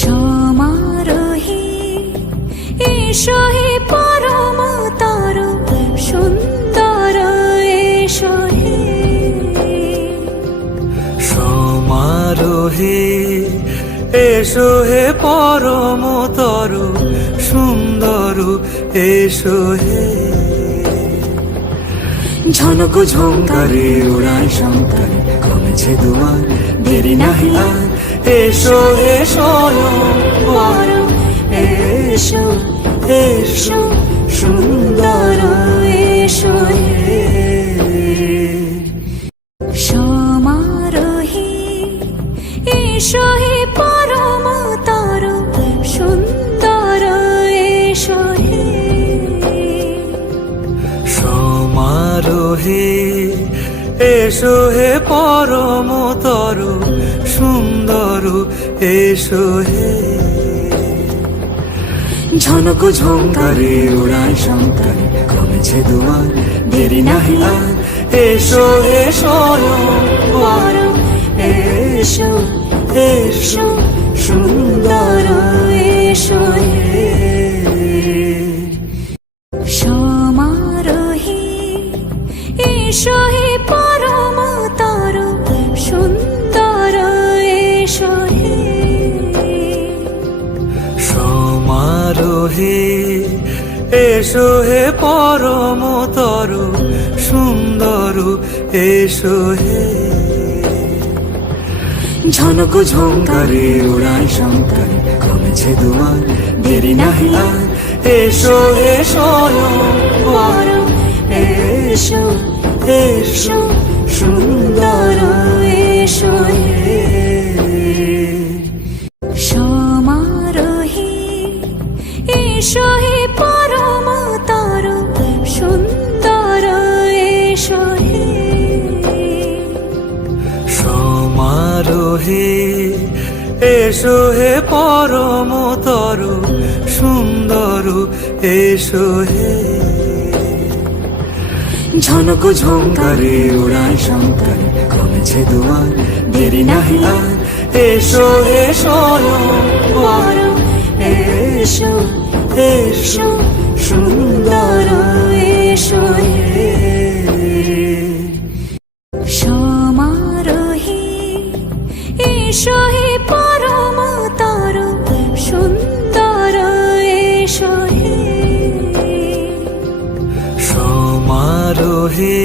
সমারোহে এসো হে পরমতর সুন্দর এসো হে। সমারোহে এসো হে পরমতর সুন্দর এসো হে। ঝনক ঝঙ্কারে ওড়ায় শঙ্কর কমেছে দুয়ার দেরি নাহি আর। এসো হে স্বয়ংবর এসো এসো সুন্দর এসো হে। সমারোহে এসো হে পরমতর সুন্দর এসো হে। সমারোহে এসো হে পরমতর সুন্দর এসো হে। ঝনক ঝঙ্কারে ওড়ায় শঙ্কর কমেছে দুয়ার দেরি নাহি আর। এসো হে স্বয়ংবর এসো এসো সুন্দর এসো হে। সমারোহে এসো হে পরমতর সুন্দর এসো হে। সমারোহে এসো হে পরমতর সুন্দর এসো হে। ঝনক ঝঙ্কারে ওড়ায় শঙ্কর কমেছে দুয়ার দেরি নাহি আর। এসো হে স্বয়ংবর এসো এসো সুন্দর এসো হে। সমারোহে এসো হে পরমতর সুন্দর এসো হে। সমারোহে এসো হে পরমতর সুন্দর এসো হে। ঝনক ঝঙ্কারে ওড়ায় শঙ্কর কমেছে দুয়ার দেরি নাহি আর। এসো হে স্বয়ংবর এসো এসো সুন্দর এসো হে। সমারোহে এসো হে পরমতর সুন্দর এসো হে। সমারোহে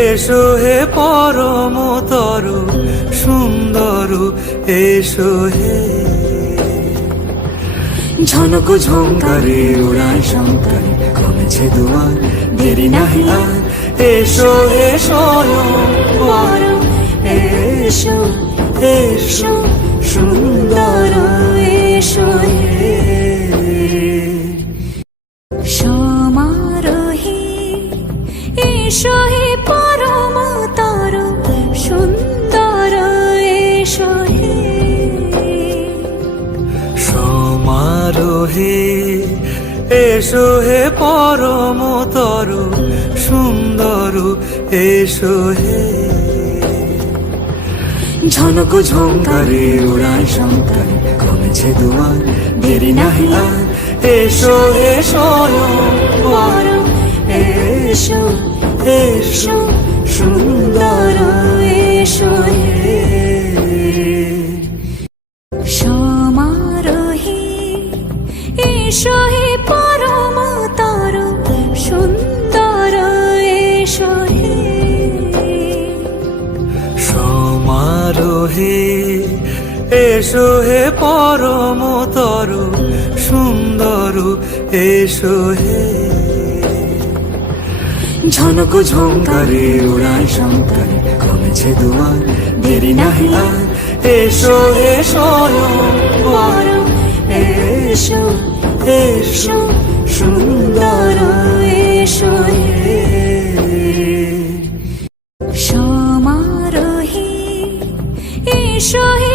এসো হে পরমতর সুন্দর এসো হে। ঝনক ঝঙ্কারে ওড়ায় শঙ্কর কমেছে দুয়ার দেরি নাহি আর। এসো হে স্বয়ংবর এসো এসো সুন্দর এসো হে। সমারোহে এসো হে পরমতর সুন্দর এসো হে। সমারোহে এসো হে পরমতর সুন্দর এসো হে। ঝনক ঝঙ্কারে ওড়ায় শঙ্কর কমেছে দুয়ার দেরি নাহি আর। এসো হে স্বয়ংবর এসো এসো সুন্দর এসো হে। সমারোহে এসো হে পরমতর সুন্দর এসো হে। সমারোহে এসো হে পরমতর সুন্দর এসো হে। ঝনক ঝঙ্কারে ওড়ায় শঙ্কর কমেছে দুয়ার দেরি নাহি আর। এসো হে স্বয়ংবর এসো এসো সুন্দর এসো হে। সমারোহে এসো হে